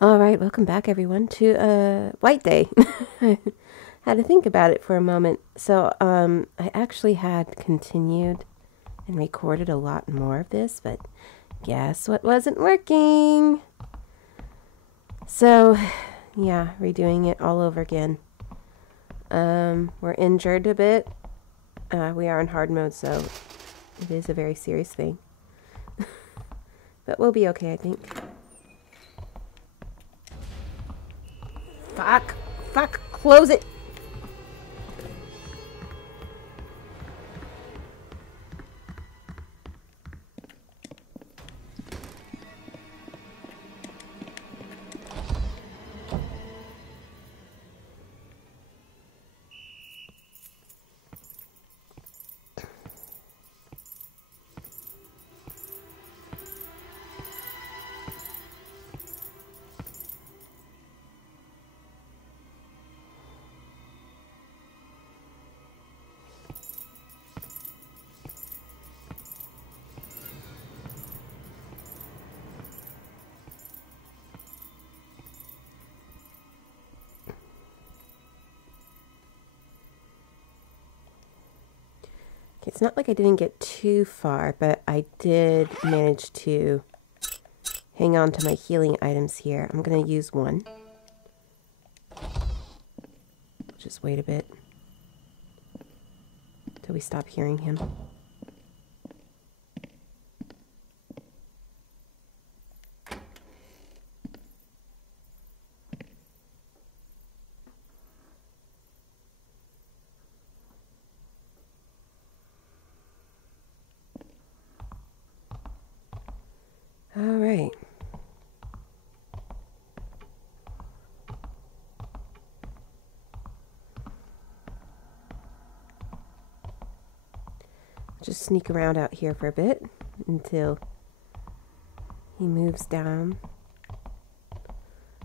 All right, welcome back everyone to White Day. I had to think about it for a moment. So, I actually had continued and recorded a lot more of this, but guess what wasn't working? So, yeah, redoing it all over again. We're injured a bit. We are in hard mode, so it is a very serious thing. But we'll be okay, I think. Fuck! Fuck! Close it! It's not like I didn't get too far, but I did manage to hang on to my healing items here. I'm going to use one. Just wait a bit till we stop hearing him. All right. Just sneak around out here for a bit until he moves down.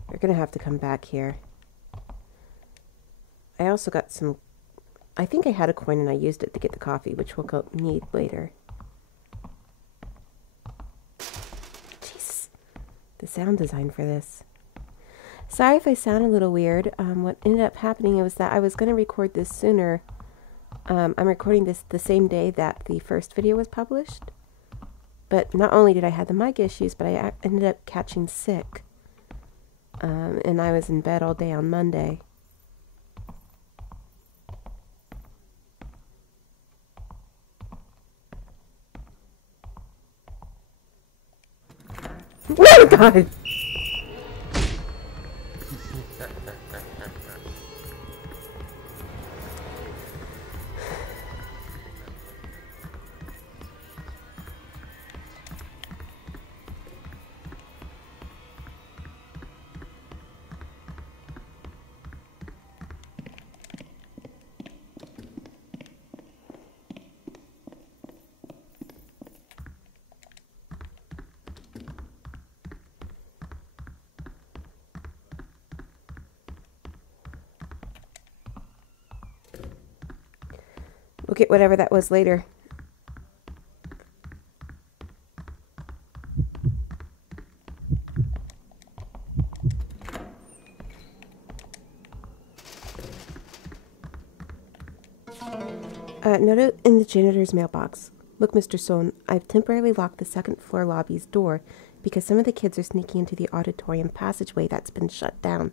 You're going to have to come back here. I also got some... I think I had a coin and I used it to get the coffee, which we'll need later. Jeez. The sound design for this. Sorry if I sound a little weird. What ended up happening was that I was going to record this sooner. I'm recording this the same day that the first video was published. But not only did I have the mic issues, but I ended up catching sick. And I was in bed all day on Monday. Oh God! We'll get whatever that was later. Note in the janitor's mailbox. Look, Mr. Son, I've temporarily locked the second floor lobby's door because some of the kids are sneaking into the auditorium passageway that's been shut down.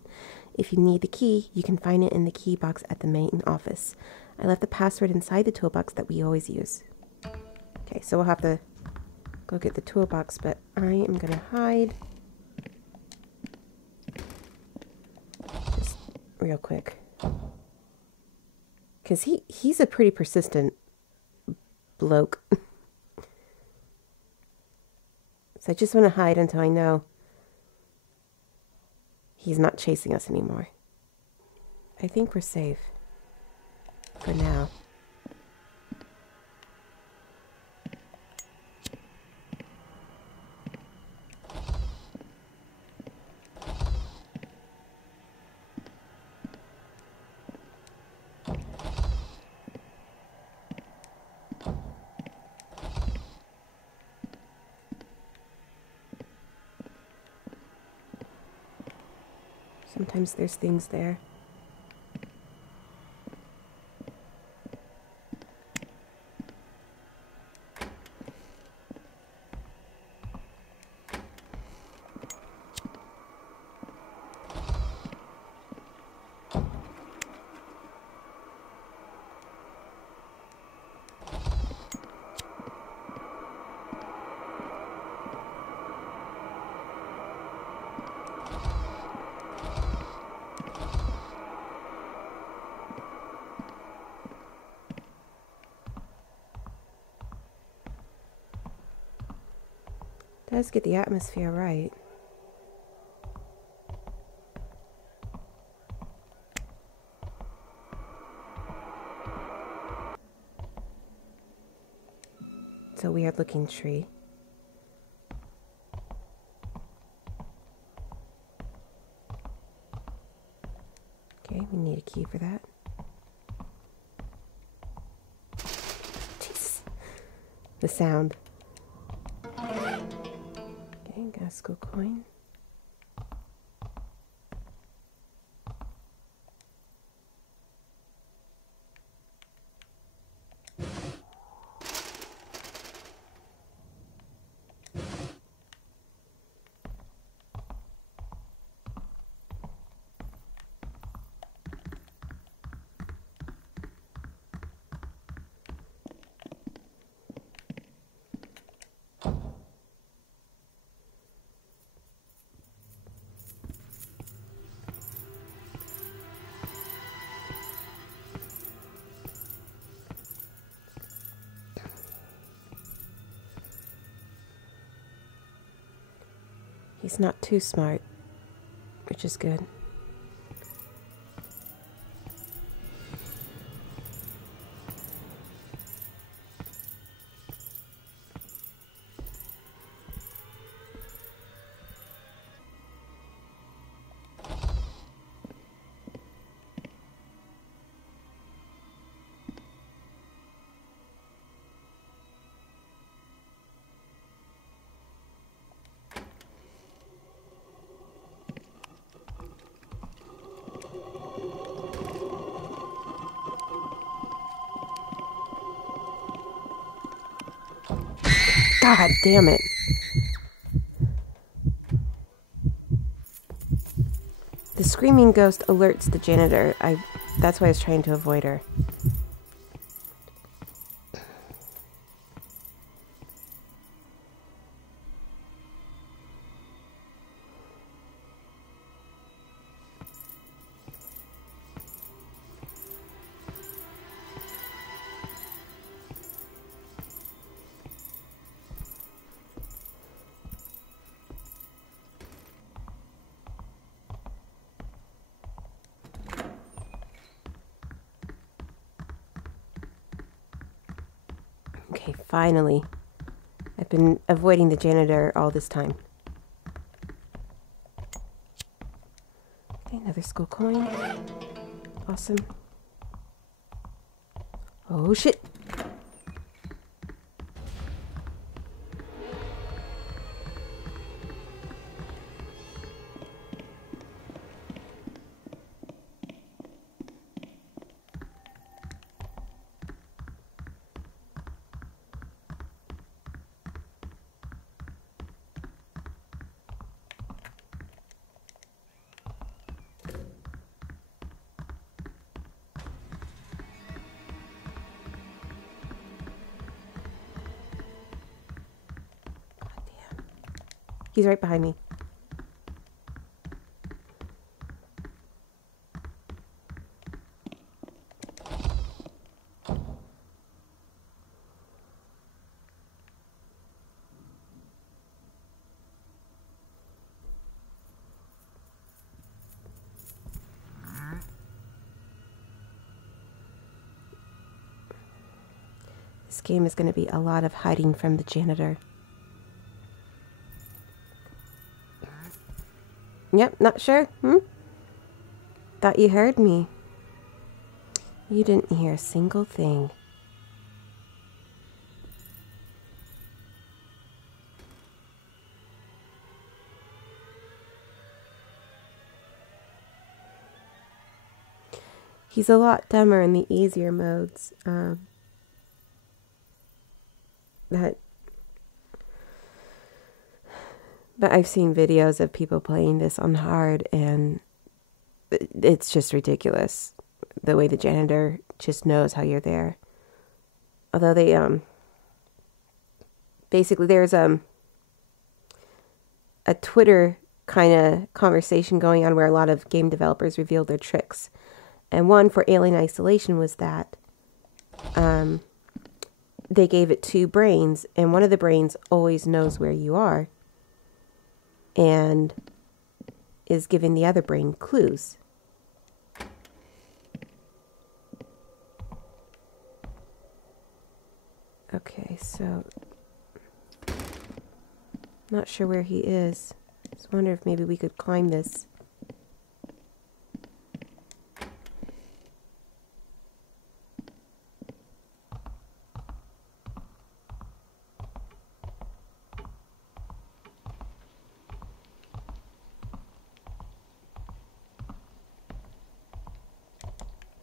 If you need the key, you can find it in the key box at the main office. I left the password inside the toolbox that we always use. Okay, so we'll have to go get the toolbox, but I am going to hide. Just real quick. Because he's a pretty persistent bloke. So I just want to hide until I know he's not chasing us anymore. I think we're safe. For now. Sometimes there's things there. Does get the atmosphere right. It's a weird looking tree. Okay, we need a key for that. Jeez. The sound. Okay, got a skull coin. He's not too smart, which is good. God damn it. The screaming ghost alerts the janitor. That's why I was trying to avoid her. Okay, finally. I've been avoiding the janitor all this time. Okay, another skull coin. Awesome. Oh, shit. He's right behind me. This game is going to be a lot of hiding from the janitor. Yep, not sure? Thought you heard me. You didn't hear a single thing. He's a lot dumber in the easier modes. But I've seen videos of people playing this on hard, and it's just ridiculous. The way the janitor just knows how you're there. Although they, basically there's, a Twitter kind of conversation going on where a lot of game developers revealed their tricks. And one for alien isolation was that they gave it 2 brains, and one of the brains always knows where you are and is giving the other brain clues. Okay, so not sure where he is. Just wonder if maybe we could climb this.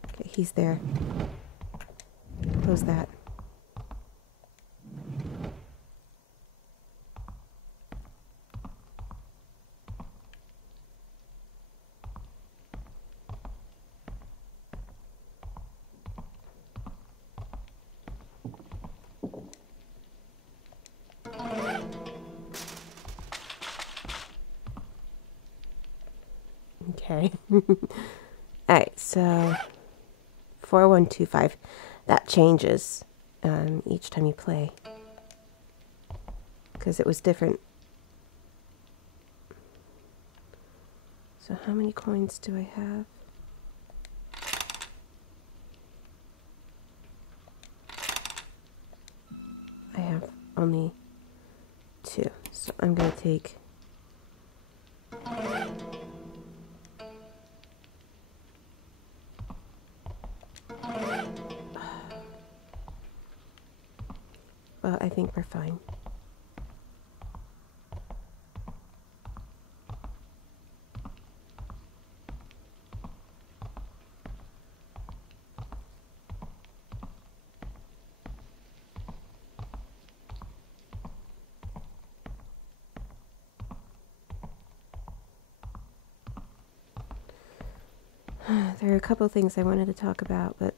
Okay, he's there. Close that. Okay. Alright, so 4125. That changes each time you play, because it was different. So how many coins do I have? I have only 2, so I'm going to take well, I think we're fine. There are a couple things I wanted to talk about, but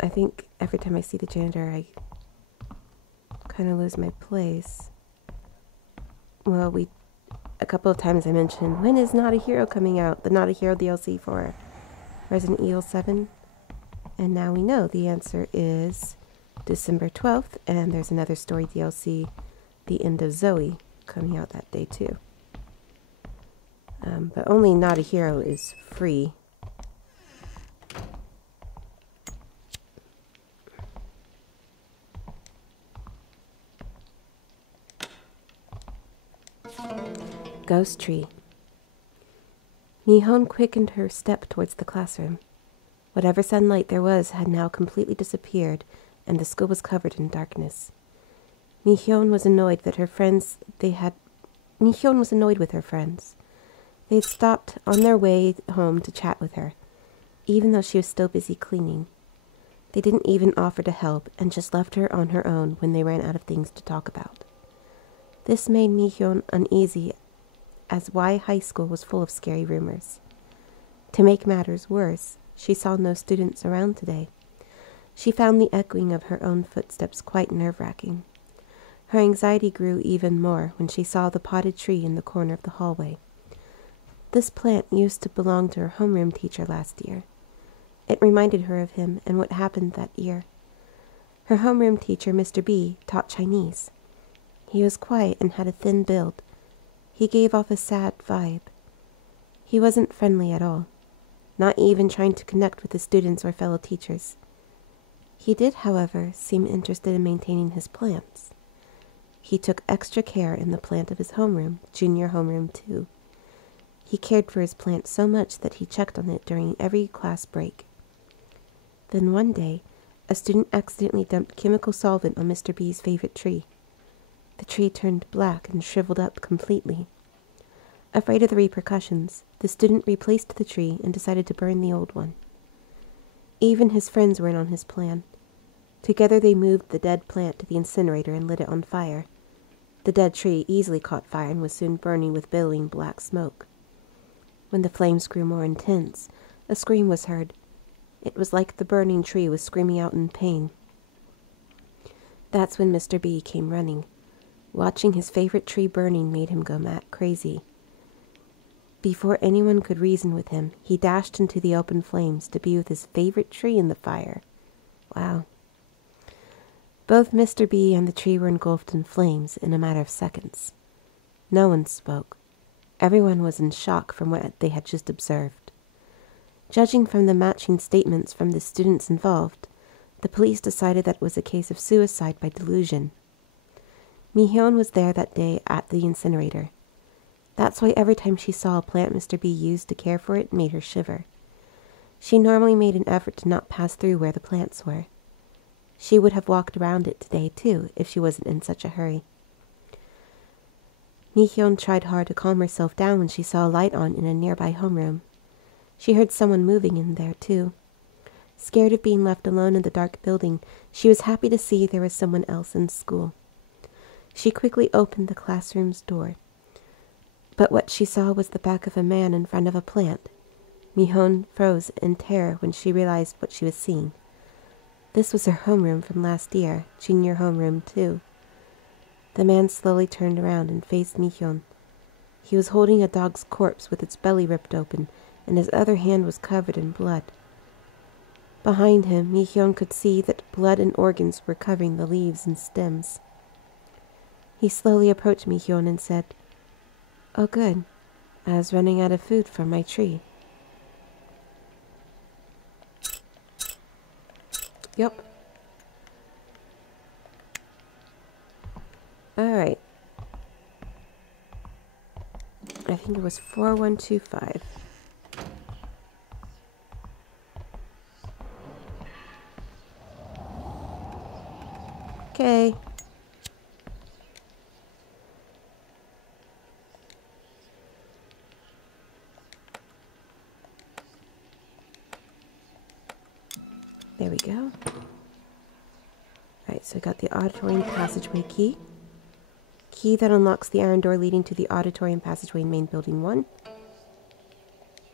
I think every time I see the janitor, I kind of lose my place. Well, a couple of times I mentioned, when is Not a Hero coming out? The Not a Hero DLC for Resident Evil 7. And now we know the answer is December 12th, and there's another story DLC, The End of Zoe, coming out that day too. But only Not a Hero is free. Ghost Tree. Hee-Min quickened her step towards the classroom. Whatever sunlight there was had now completely disappeared, and the school was covered in darkness. Hee-Min was annoyed with her friends. They had stopped on their way home to chat with her, even though she was still busy cleaning. They didn't even offer to help, and just left her on her own when they ran out of things to talk about. This made Hee-Min uneasy, as Y High School was full of scary rumors. To make matters worse, she saw no students around today. She found the echoing of her own footsteps quite nerve-wracking. Her anxiety grew even more when she saw the potted tree in the corner of the hallway. This plant used to belong to her homeroom teacher last year. It reminded her of him and what happened that year. Her homeroom teacher, Mr. B, taught Chinese. He was quiet and had a thin build. He gave off a sad vibe. He wasn't friendly at all, not even trying to connect with the students or fellow teachers. He did, however, seem interested in maintaining his plants. He took extra care in the plant of his homeroom, junior homeroom too. He cared for his plant so much that he checked on it during every class break. Then one day, a student accidentally dumped chemical solvent on Mr. B's favorite tree. The tree turned black and shriveled up completely. Afraid of the repercussions, the student replaced the tree and decided to burn the old one. Even his friends were in on his plan. Together they moved the dead plant to the incinerator and lit it on fire. The dead tree easily caught fire and was soon burning with billowing black smoke. When the flames grew more intense, a scream was heard. It was like the burning tree was screaming out in pain. That's when Mr. B came running. Watching his favorite tree burning made him go mad crazy. Before anyone could reason with him, he dashed into the open flames to be with his favorite tree in the fire. Wow. Both Mr. B and the tree were engulfed in flames in a matter of seconds. No one spoke. Everyone was in shock from what they had just observed. Judging from the matching statements from the students involved, the police decided that it was a case of suicide by delusion. Hee-Min was there that day at the incinerator. That's why every time she saw a plant Mr. B used to care for it made her shiver. She normally made an effort to not pass through where the plants were. She would have walked around it today, too, if she wasn't in such a hurry. Hee-Min tried hard to calm herself down when she saw a light on in a nearby homeroom. She heard someone moving in there, too. Scared of being left alone in the dark building, she was happy to see there was someone else in school. She quickly opened the classroom's door. But what she saw was the back of a man in front of a plant. Hee-Min froze in terror when she realized what she was seeing. This was her homeroom from last year, junior homeroom too. The man slowly turned around and faced Hee-Min. He was holding a dog's corpse with its belly ripped open, and his other hand was covered in blood. Behind him, Hee-Min could see that blood and organs were covering the leaves and stems. He slowly approached Hee-Min and said, "Oh good, I was running out of food for my tree." Yep. Alright. I think it was 4125. Okay. There we go. Alright, so I got the auditorium passageway key. Key that unlocks the iron door leading to the auditorium passageway in main building 1.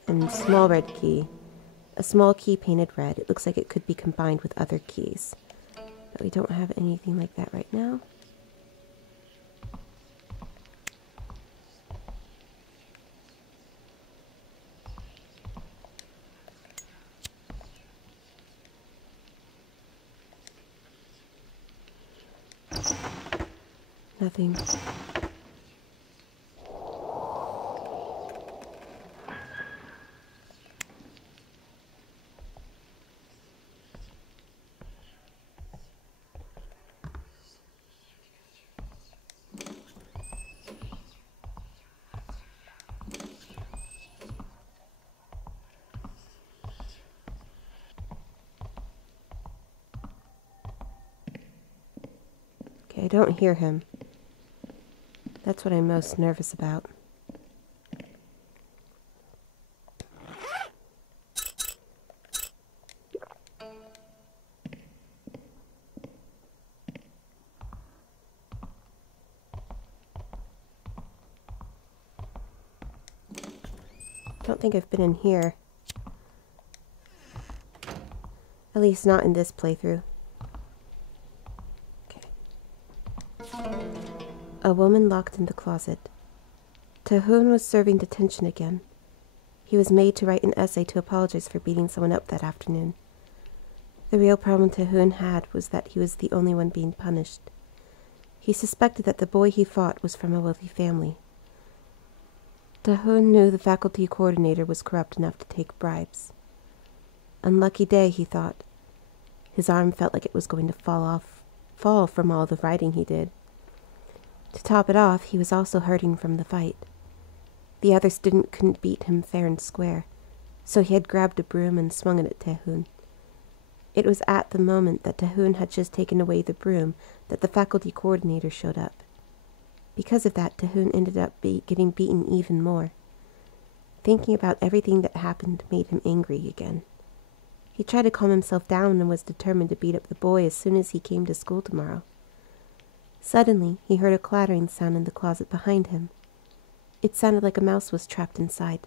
And small red key. A small key painted red. It looks like it could be combined with other keys. But we don't have anything like that right now. Nothing. Okay, I don't hear him. That's what I'm most nervous about. Don't think I've been in here. At least not in this playthrough. A woman locked in the closet. Tae-hoon was serving detention again. He was made to write an essay to apologize for beating someone up that afternoon. The real problem Tae-hoon had was that he was the only one being punished. He suspected that the boy he fought was from a wealthy family. Tae-hoon knew the faculty coordinator was corrupt enough to take bribes. Unlucky day, he thought. His arm felt like it was going to fall from all the writing he did. To top it off, he was also hurting from the fight. The other student couldn't beat him fair and square, so he had grabbed a broom and swung it at Tae-hoon. It was at the moment that Tae-hoon had just taken away the broom that the faculty coordinator showed up. Because of that, Tae-hoon ended up getting beaten even more. Thinking about everything that happened made him angry again. He tried to calm himself down and was determined to beat up the boy as soon as he came to school tomorrow. Suddenly, he heard a clattering sound in the closet behind him. It sounded like a mouse was trapped inside.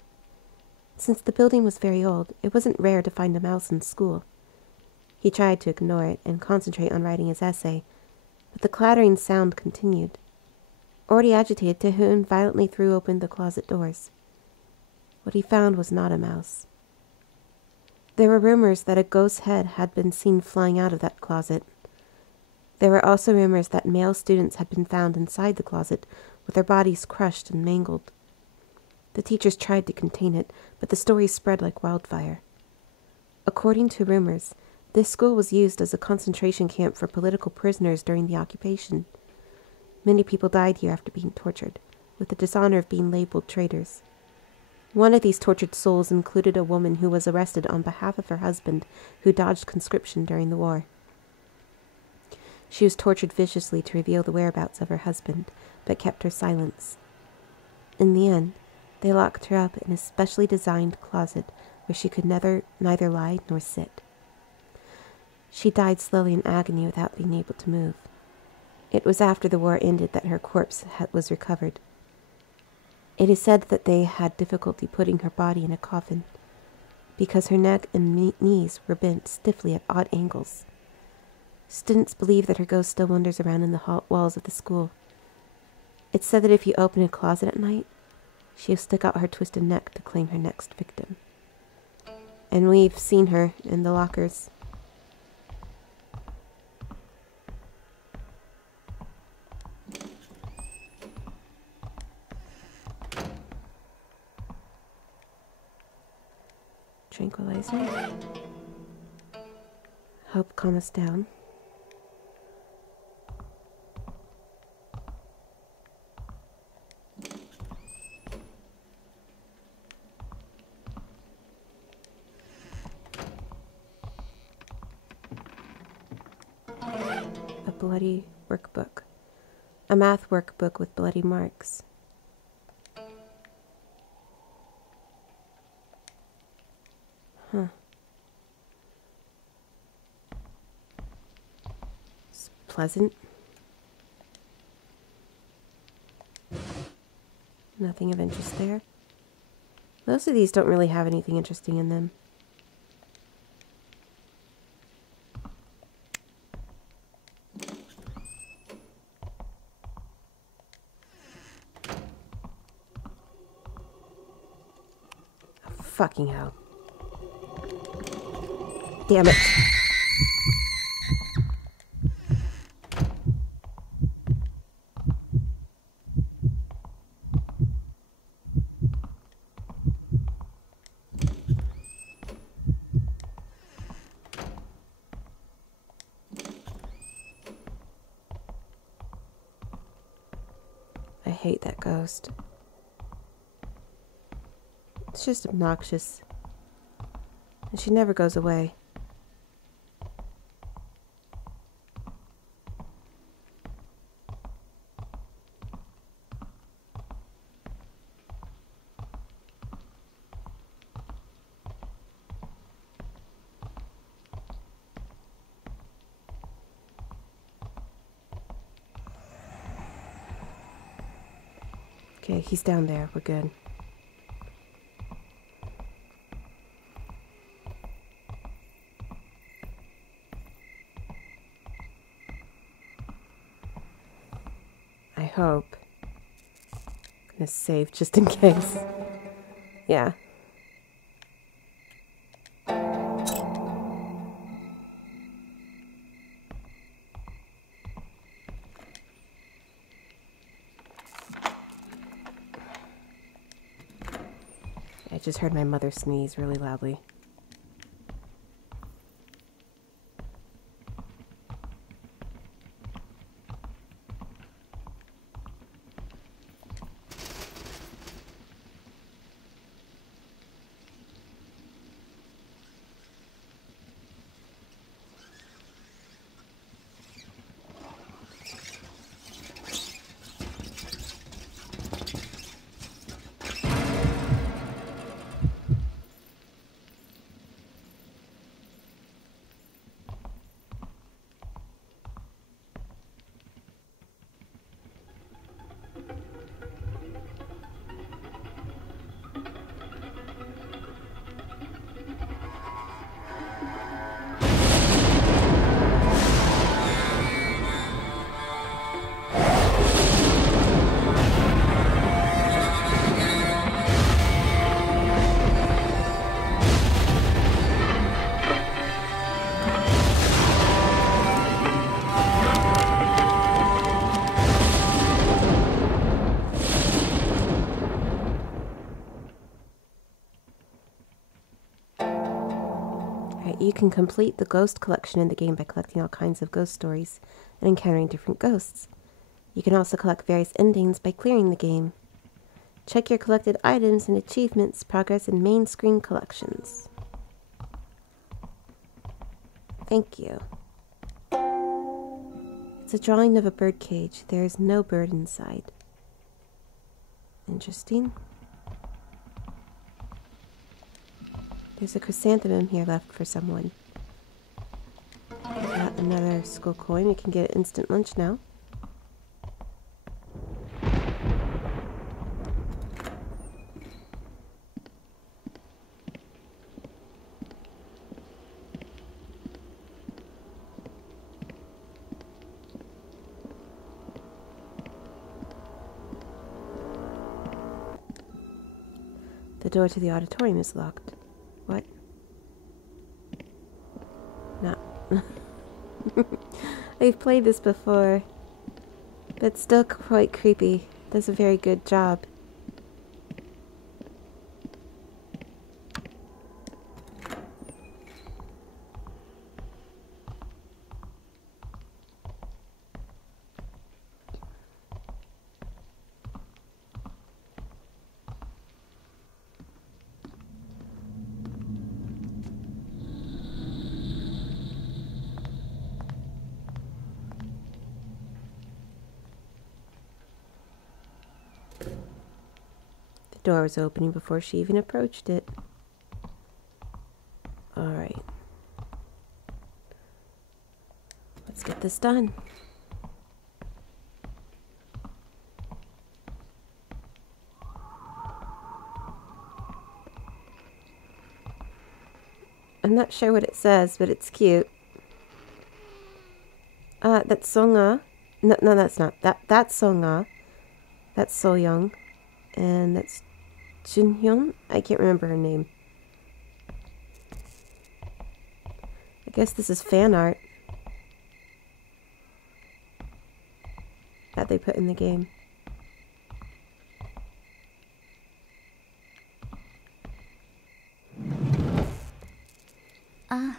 Since the building was very old, it wasn't rare to find a mouse in school. He tried to ignore it and concentrate on writing his essay, but the clattering sound continued. Already agitated, Tae-hoon violently threw open the closet doors. What he found was not a mouse. There were rumors that a ghost's head had been seen flying out of that closet. There were also rumors that male students had been found inside the closet with their bodies crushed and mangled. The teachers tried to contain it, but the story spread like wildfire. According to rumors, this school was used as a concentration camp for political prisoners during the occupation. Many people died here after being tortured, with the dishonor of being labeled traitors. One of these tortured souls included a woman who was arrested on behalf of her husband, who dodged conscription during the war. She was tortured viciously to reveal the whereabouts of her husband, but kept her silence. In the end, they locked her up in a specially designed closet where she could neither lie nor sit. She died slowly in agony without being able to move. It was after the war ended that her corpse was recovered. It is said that they had difficulty putting her body in a coffin because her neck and knees were bent stiffly at odd angles. Students believe that her ghost still wanders around in the walls of the school. It's said that if you open a closet at night, she'll stick out her twisted neck to claim her next victim. And we've seen her in the lockers. Tranquilizer. Help calm us down. A bloody workbook. A math workbook with bloody marks. Huh. It's pleasant. Nothing of interest there. Most of these don't really have anything interesting in them. Fucking hell. Damn it. I hate that ghost. It's just obnoxious. And she never goes away. Okay, he's down there. We're good. I hope. I'm gonna save just in case. Yeah. I just heard my mother sneeze really loudly. Alright, you can complete the ghost collection in the game by collecting all kinds of ghost stories and encountering different ghosts. You can also collect various endings by clearing the game. Check your collected items and achievements progress in main screen collections. Thank you. It's a drawing of a bird cage. There is no bird inside. Interesting. There's a chrysanthemum here left for someone. Got another skull coin. We can get instant lunch now. The door to the auditorium is locked. What? No. I've played this before, but it's still quite creepy. Does a very good job. The door was opening before she even approached it. Alright. Let's get this done. I'm not sure what it says, but it's cute. That's So-Yeong. No, that's not. That's So-Yeong. That's So-Yeong. And that's Jin-hyun? I can't remember her name. I guess this is fan art that they put in the game. 아,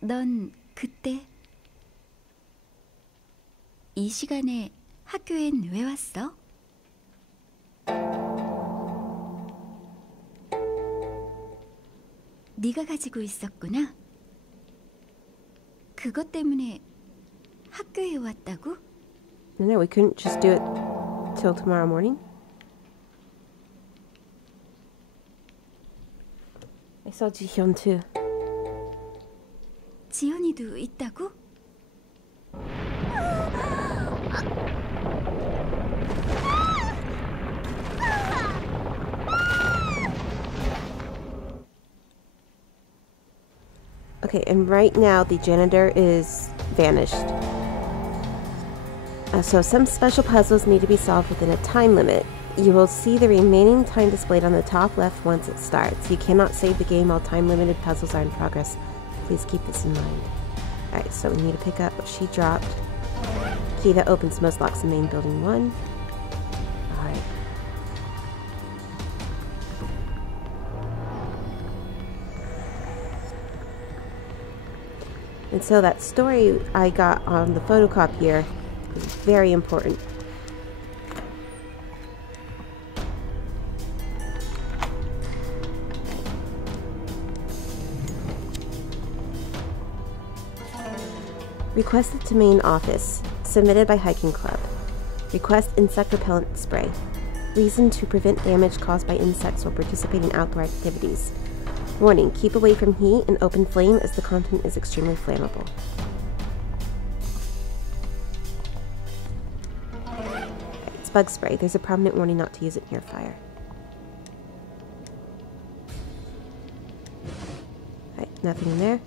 넌 그때 이 시간에 학교엔 왜 왔어? 네가 가지고 있었구나. 그것 때문에 학교에 왔다고? No, we couldn't just do it till tomorrow morning. I saw Ji-hyun too. 지연이도 있다고? Okay, and right now the janitor is vanished. So some special puzzles need to be solved within a time limit. You will see the remaining time displayed on the top left once it starts. You cannot save the game while time-limited puzzles are in progress. Please keep this in mind. Alright, so we need to pick up what she dropped. Key that opens most locks in main building 1. Alright. And so that story I got on the photocopier is very important. Requested to main office. Submitted by Hiking Club. Request insect repellent spray. Reason to prevent damage caused by insects while participating in outdoor activities. Warning, keep away from heat and open flame as the content is extremely flammable. It's bug spray. There's a prominent warning not to use it near fire. Alright, nothing in there.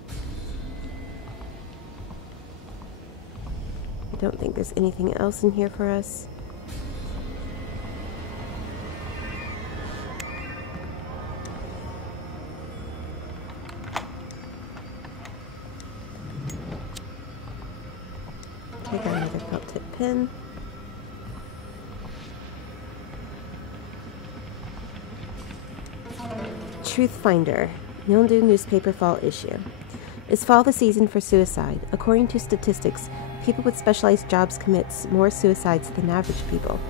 I don't think there's anything else in here for us. Okay, got another felt tip pin. Truth Finder. Yeongdo newspaper fall issue. Is fall the season for suicide? According to statistics, people with specialized jobs commit more suicides than average people.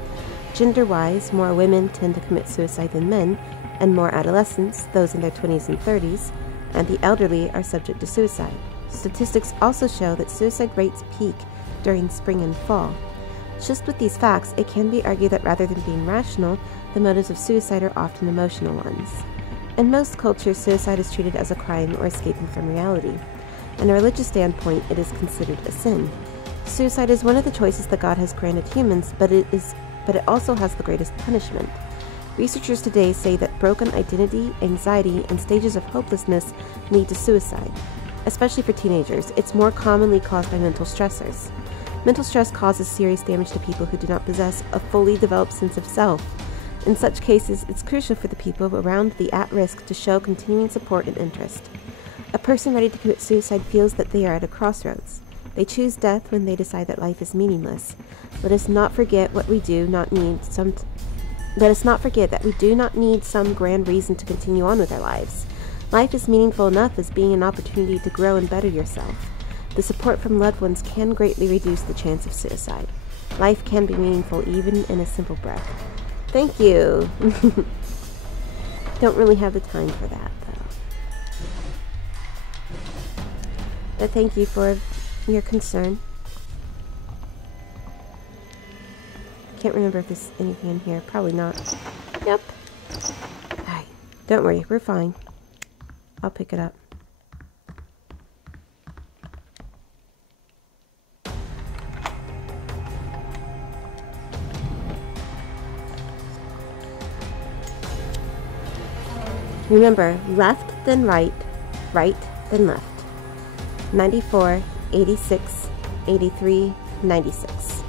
Gender-wise, more women tend to commit suicide than men, and more adolescents, those in their 20s and 30s, and the elderly are subject to suicide. Statistics also show that suicide rates peak during spring and fall. Just with these facts, it can be argued that rather than being rational, the motives of suicide are often emotional ones. In most cultures, suicide is treated as a crime or escaping from reality. In a religious standpoint, it is considered a sin. Suicide is one of the choices that God has granted humans, but it also has the greatest punishment. Researchers today say that broken identity, anxiety, and stages of hopelessness lead to suicide. Especially for teenagers, it's more commonly caused by mental stressors. Mental stress causes serious damage to people who do not possess a fully developed sense of self. In such cases, it's crucial for the people around the at-risk to show continuing support and interest. A person ready to commit suicide feels that they are at a crossroads. They choose death when they decide that life is meaningless. Let us not forget that we do not need some grand reason to continue on with our lives. Life is meaningful enough as being an opportunity to grow and better yourself. The support from loved ones can greatly reduce the chance of suicide. Life can be meaningful even in a simple breath. Thank you. Don't really have the time for that, though. But thank you for your concern. Can't remember if there's anything in here. Probably not. Yep. Alright. Don't worry. We're fine. I'll pick it up. Remember, left then right, right then left. 94, 86, 83, 96.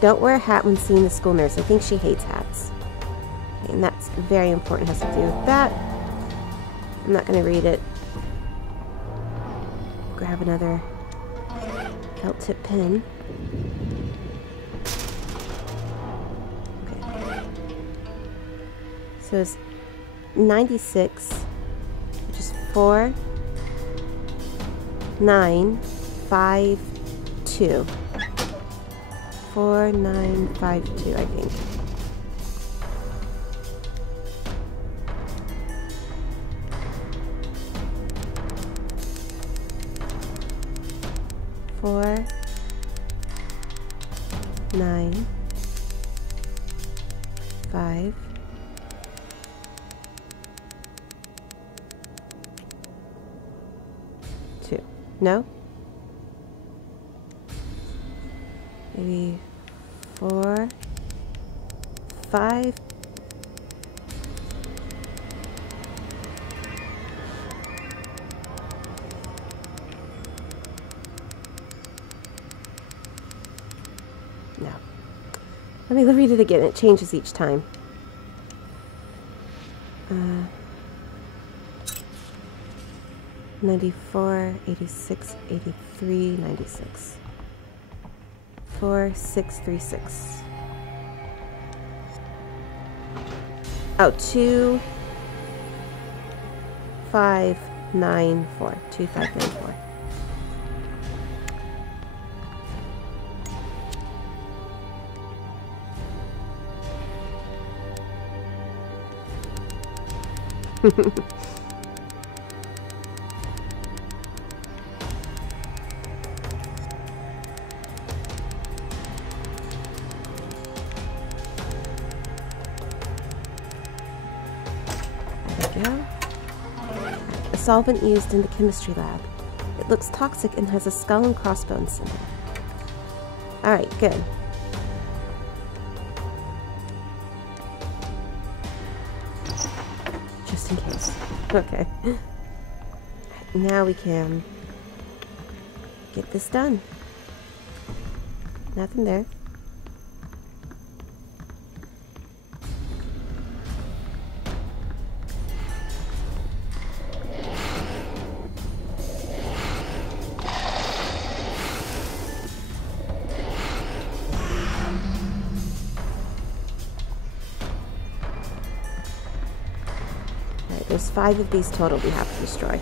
Don't wear a hat when seeing the school nurse. I think she hates hats. Okay, and that's very important. It has to do with that. I'm not going to read it. Grab another felt tip pen. Okay. So it's 96, which is 4, 9, 5, 2. 4, 9, 5, 2, I think. Four, 9, 5, 2. No? Maybe 4, 5. No. Let me read it again. It changes each time. 94, 86, 83, 96. 4, 6, 3, 6. Oh, 2, 5, 9, 4. 2, 5, 9, 4. A solvent used in the chemistry lab. It looks toxic and has a skull and crossbones symbol. Alright, good. Just in case. Okay. Now we can get this done. Nothing there. There's 5 of these total we have to destroy.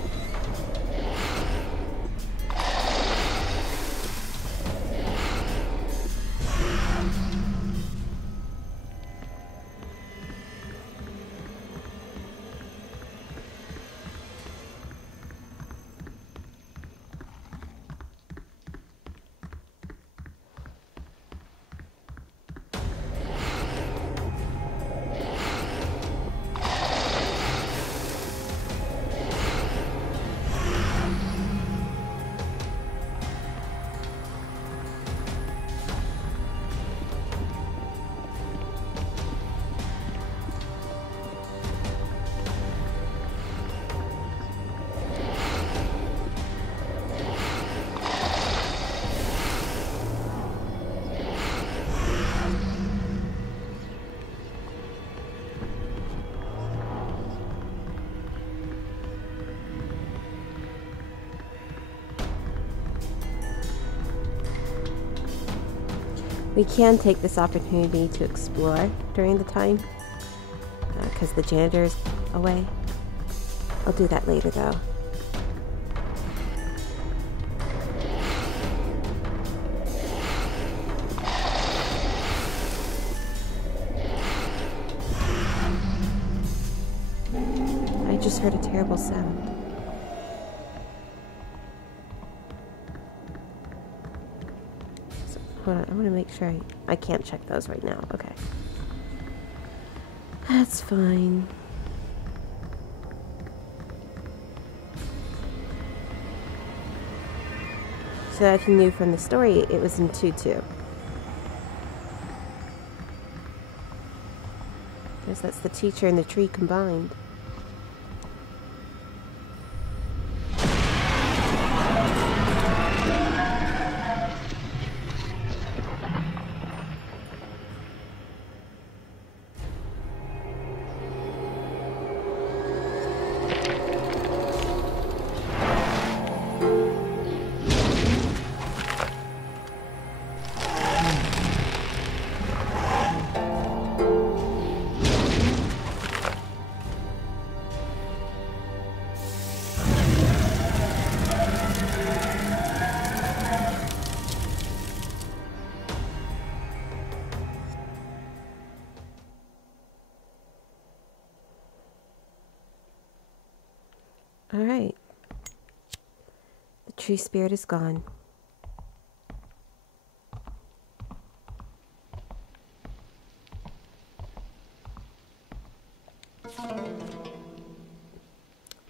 We can take this opportunity to explore during the time, because the janitor's away. I'll do that later though. I just heard a terrible sound. Hold on, I want to make sure I can't check those right now. Okay. That's fine. So if you knew from the story, it was in 2-2. Guess that's the teacher and the tree combined. Alright. The tree spirit is gone.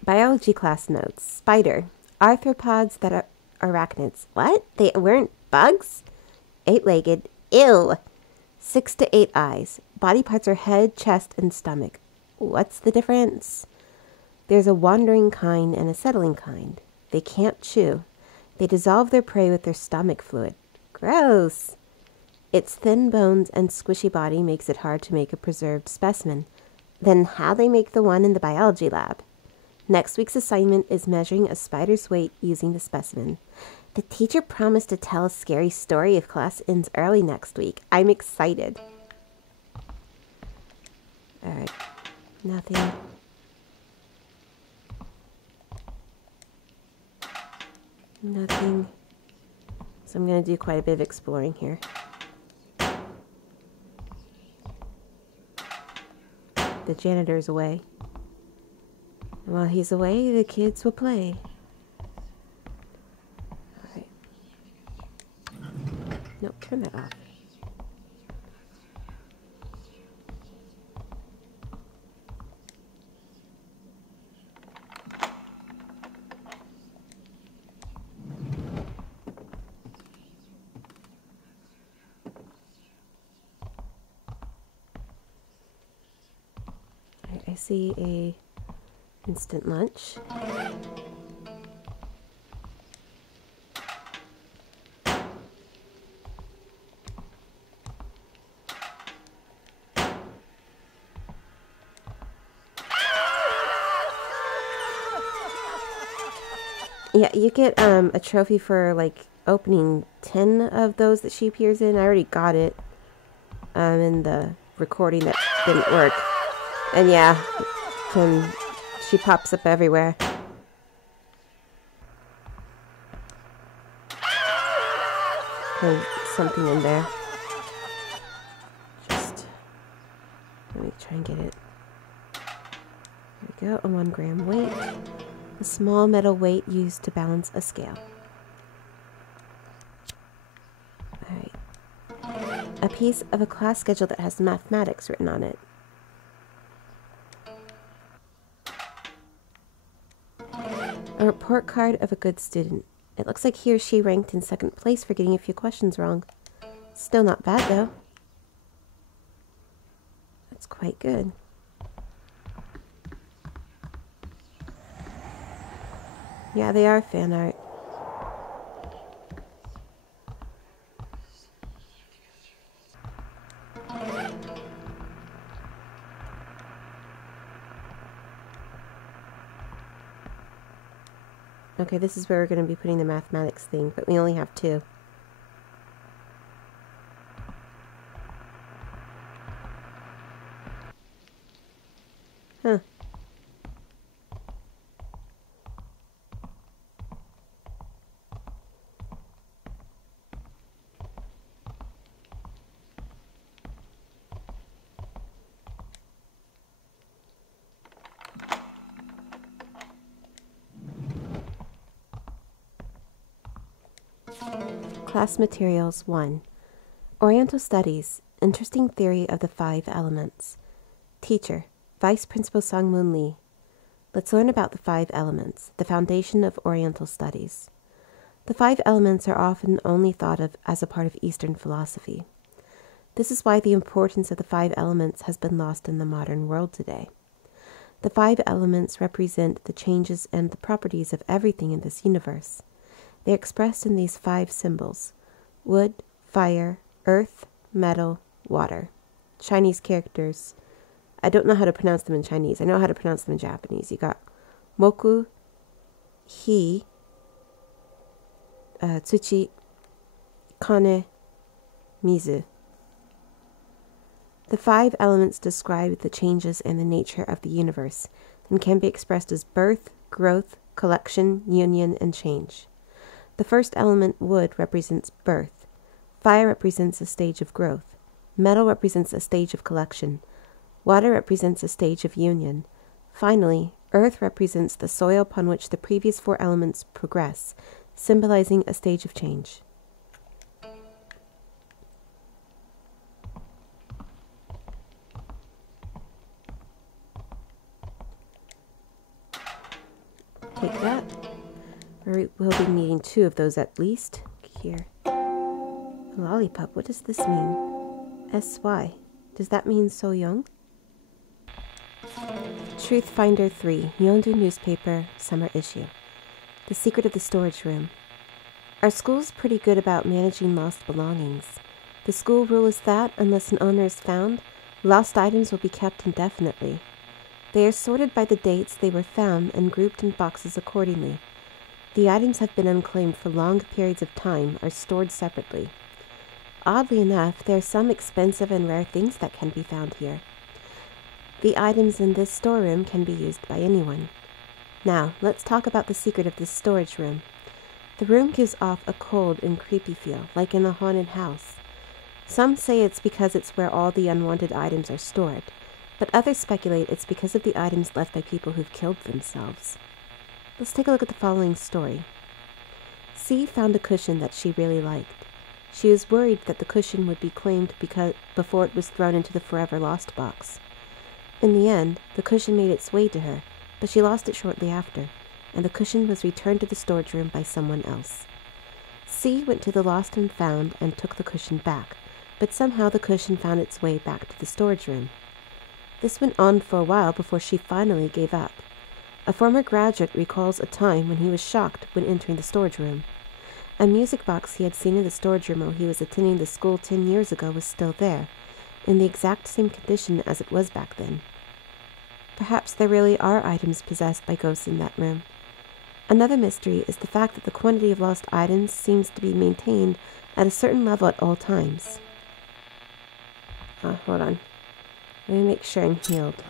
Biology class notes. Spider. Arthropods that are arachnids. What? They weren't bugs? 8-legged. Ew. 6 to 8 eyes. Body parts are head, chest, and stomach. What's the difference? There's a wandering kind and a settling kind. They can't chew. They dissolve their prey with their stomach fluid. Gross. Its thin bones and squishy body makes it hard to make a preserved specimen. Then how they make the one in the biology lab? Next week's assignment is measuring a spider's weight using the specimen. The teacher promised to tell a scary story if class ends early next week. I'm excited. Alright. Nothing. Nothing. So I'm going to do quite a bit of exploring here. The janitor's away. And while he's away, the kids will play. Alright. Nope, turn that off. I see a instant lunch. Yeah, you get a trophy for like opening 10 of those that she appears in. I already got it in the recording that didn't work. And yeah, She pops up everywhere. There's something in there. Just let me try and get it. There we go. A 1 gram weight. A small metal weight used to balance a scale. Alright. A piece of a class schedule that has mathematics written on it. A report card of a good student. It looks like he or she ranked in 2nd place for getting a few questions wrong. Still not bad, though. That's quite good. Yeah, they are fan art. Okay, this is where we're going to be putting the mathematics thing, but we only have 2. Huh. Class Materials 1. Oriental Studies, Interesting Theory of the 5 Elements. Teacher, Vice Principal Sang-moon Lee. Let's learn about the 5 elements, the foundation of Oriental Studies. The 5 elements are often only thought of as a part of Eastern philosophy. This is why the importance of the 5 elements has been lost in the modern world today. The 5 elements represent the changes and the properties of everything in this universe. They are expressed in these 5 symbols: wood, fire, earth, metal, water. Chinese characters. I don't know how to pronounce them in Chinese. I know how to pronounce them in Japanese. You got moku, hi, tsuchi, kane, mizu. The 5 elements describe the changes and the nature of the universe and can be expressed as birth, growth, collection, union, and change. The first element, wood, represents birth. Fire represents a stage of growth. Metal represents a stage of collection. Water represents a stage of union. Finally, earth represents the soil upon which the previous 4 elements progress, symbolizing a stage of change. Take that. We'll be needing 2 of those at least. Here. Lollipop, what does this mean? SY. Does that mean So-Yeong? Truth Finder 3, Yeongdo Newspaper, Summer Issue. The Secret of the Storage Room. Our school's pretty good about managing lost belongings. The school rule is that, unless an owner is found, lost items will be kept indefinitely. They are sorted by the dates they were found and grouped in boxes accordingly. The items have been unclaimed for long periods of time, are stored separately. Oddly enough, there are some expensive and rare things that can be found here. The items in this storeroom can be used by anyone. Now, let's talk about the secret of this storage room. The room gives off a cold and creepy feel, like in a haunted house. Some say it's because it's where all the unwanted items are stored, but others speculate it's because of the items left by people who've killed themselves. Let's take a look at the following story. C found a cushion that she really liked. She was worried that the cushion would be claimed before it was thrown into the forever lost box. In the end, the cushion made its way to her, but she lost it shortly after, and the cushion was returned to the storage room by someone else. C went to the lost and found and took the cushion back, but somehow the cushion found its way back to the storage room. This went on for a while before she finally gave up. A former graduate recalls a time when he was shocked when entering the storage room. A music box he had seen in the storage room while he was attending the school 10 years ago was still there, in the exact same condition as it was back then. Perhaps there really are items possessed by ghosts in that room. Another mystery is the fact that the quantity of lost items seems to be maintained at a certain level at all times. Hold on. Let me make sure I'm healed.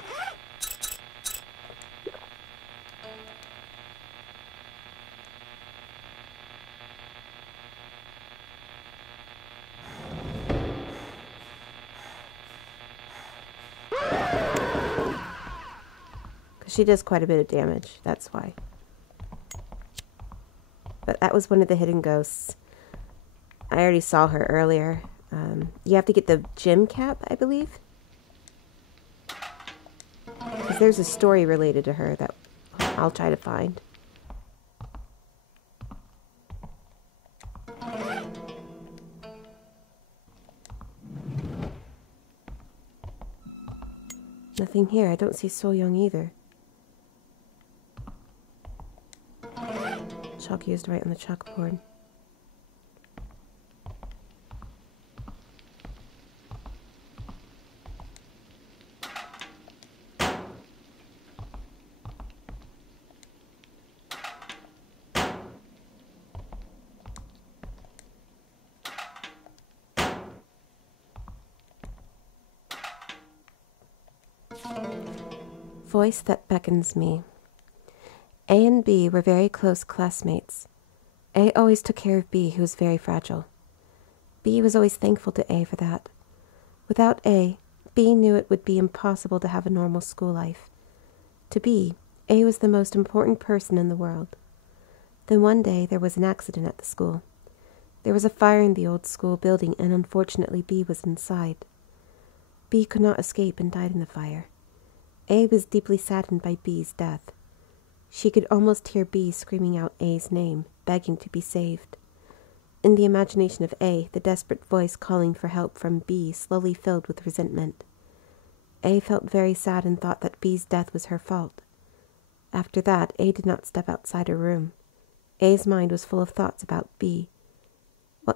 She does quite a bit of damage, that's why. But that was one of the hidden ghosts. I already saw her earlier. You have to get the gym cap, I believe. Because there's a story related to her that I'll try to find. Nothing here. I don't see So-Yeong either. Chalk used right on the chalkboard. Voice that beckons me. A and B were very close classmates. A always took care of B, who was very fragile. B was always thankful to A for that. Without A, B knew it would be impossible to have a normal school life. To B, A was the most important person in the world. Then one day there was an accident at the school. There was a fire in the old school building, and unfortunately B was inside. B could not escape and died in the fire. A was deeply saddened by B's death. She could almost hear B screaming out A's name, begging to be saved. In the imagination of A, the desperate voice calling for help from B slowly filled with resentment. A felt very sad and thought that B's death was her fault. After that, A did not step outside her room. A's mind was full of thoughts about B.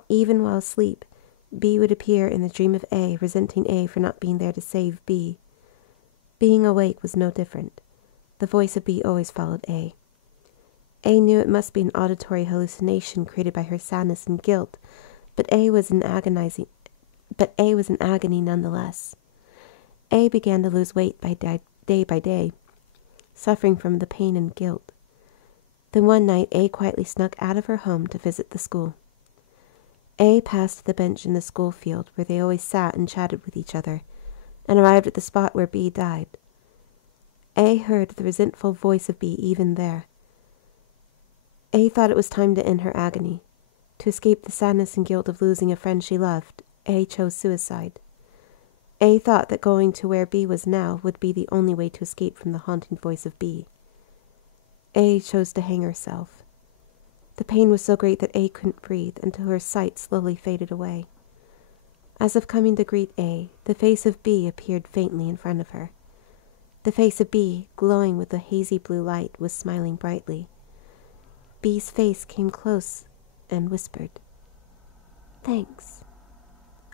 Even while asleep, B would appear in the dream of A, resenting A for not being there to save B. Being awake was no different. The voice of B always followed A. A knew it must be an auditory hallucination created by her sadness and guilt, but A was in agony nonetheless. A began to lose weight day by day, suffering from the pain and guilt. Then one night A quietly snuck out of her home to visit the school. A passed the bench in the school field where they always sat and chatted with each other, and arrived at the spot where B died. A heard the resentful voice of B even there. A thought it was time to end her agony. To escape the sadness and guilt of losing a friend she loved, A chose suicide. A thought that going to where B was now would be the only way to escape from the haunting voice of B. A chose to hang herself. The pain was so great that A couldn't breathe until her sight slowly faded away. As if coming to greet A, the face of B appeared faintly in front of her. The face of B, glowing with a hazy blue light, was smiling brightly. B's face came close and whispered, "Thanks.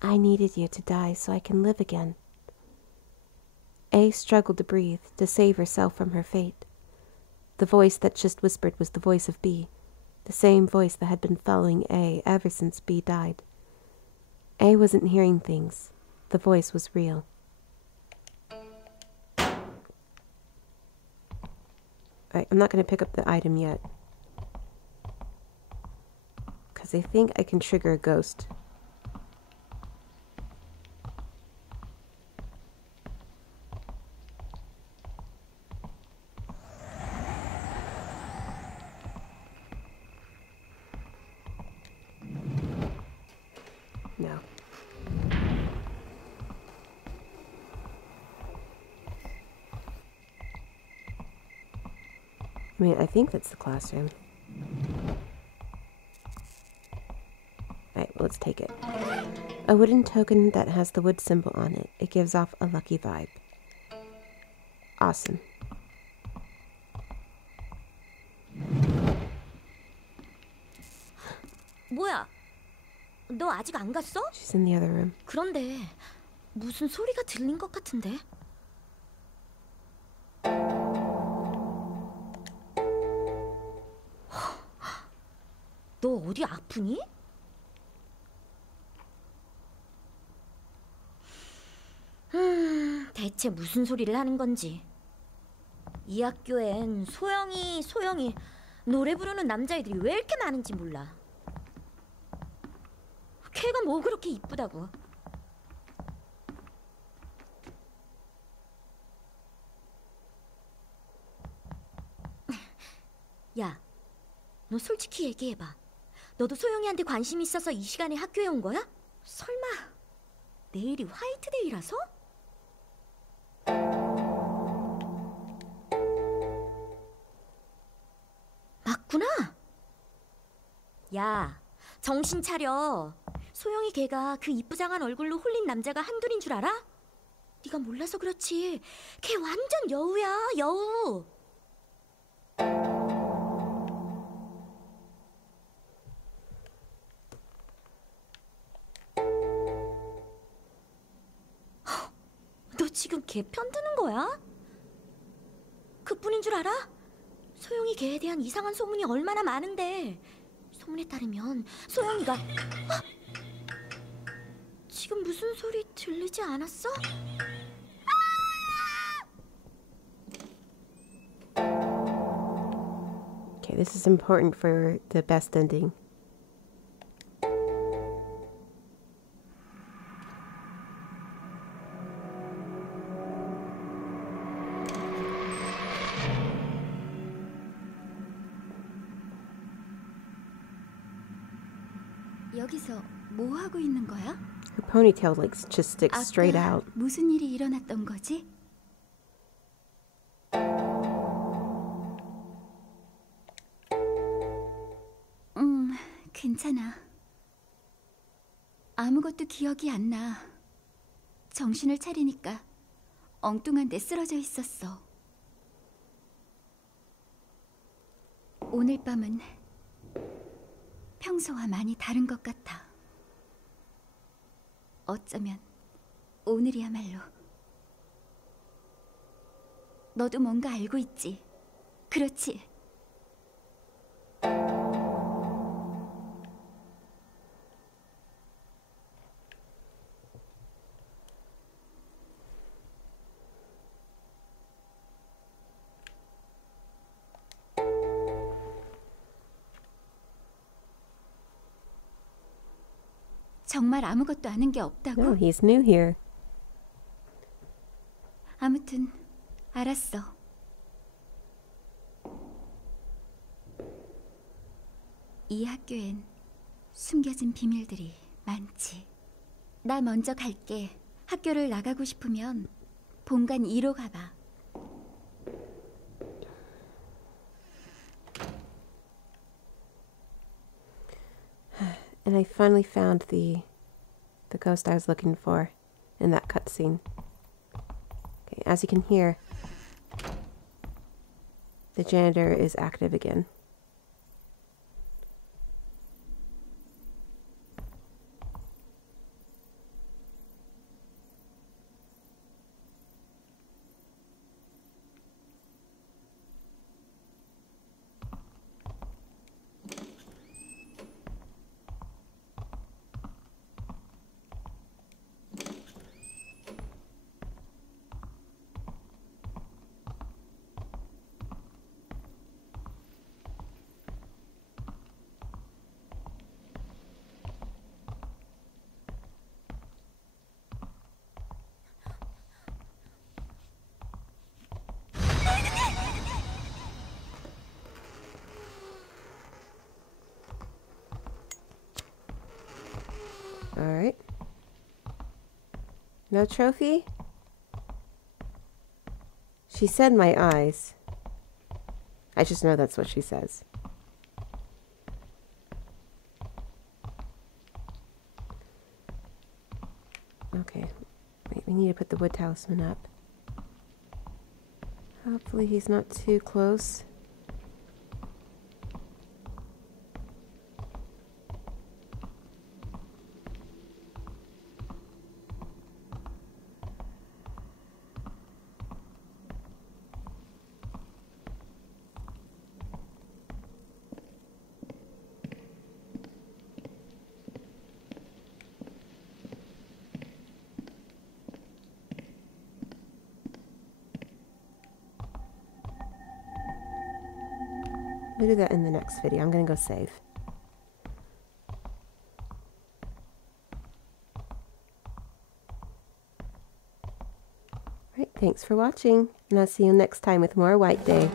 I needed you to die so I can live again." A struggled to breathe, to save herself from her fate. The voice that just whispered was the voice of B, the same voice that had been following A ever since B died. A wasn't hearing things. The voice was real. Alright, I'm not going to pick up the item yet, because I think I can trigger a ghost. No. I mean, I think that's the classroom. Alright, well, let's take it. A wooden token that has the wood symbol on it. It gives off a lucky vibe. Awesome. 뭐야? 너 아직 안 갔어? She's in the other room. 그런데 무슨 소리가 들린 것 같은데? 너 어디 아프니? 대체 무슨 소리를 하는 건지. 이 학교엔 소영이 노래 부르는 남자애들이 왜 이렇게 많은지 몰라. 걔가 뭐 그렇게 이쁘다고. 야, 너 솔직히 얘기해봐. 너도 소영이한테 관심 있어서 이 시간에 학교에 온 거야? 설마 내일이 화이트데이라서? 맞구나. 야, 정신 차려. 소영이 걔가 그 이쁘장한 얼굴로 홀린 남자가 한둘인 줄 알아? 네가 몰라서 그렇지. 걔 완전 여우야, 여우. 너 지금 걔 편드는 거야? 그뿐인 줄 알아? 소영이 걔에 대한 이상한 소문이 얼마나 많은데. 소문에 따르면 소영이가 지금 무슨 소리 들리지 않았어? Okay, this is important for the best ending. 여기서 뭐 하고 있는 거야? Her ponytail like just sticks straight out. 무슨 일이 일어났던 거지? 괜찮아. 아무것도 기억이 안 나. 정신을 차리니까 엉뚱한 데 쓰러져 있었어. 오늘 밤은 평소와 많이 다른 것 같아. 어쩌면 오늘이야말로. 너도 뭔가 알고 있지? 그렇지? 정말 아무것도 아는 게 없다고? No, he's new here. 아무튼 알았어. 이 학교엔 숨겨진 비밀들이 많지. 나 먼저 갈게. 학교를 나가고 싶으면 본관 2로 가봐. And I finally found the ghost I was looking for in that cutscene. Okay, as you can hear, the janitor is active again. Alright. No trophy? She said my eyes. I just know that's what she says. Okay. Wait, we need to put the wood talisman up. Hopefully he's not too close. We'll do that in the next video. I'm going to go save. Alright, thanks for watching, and I'll see you next time with more White Day.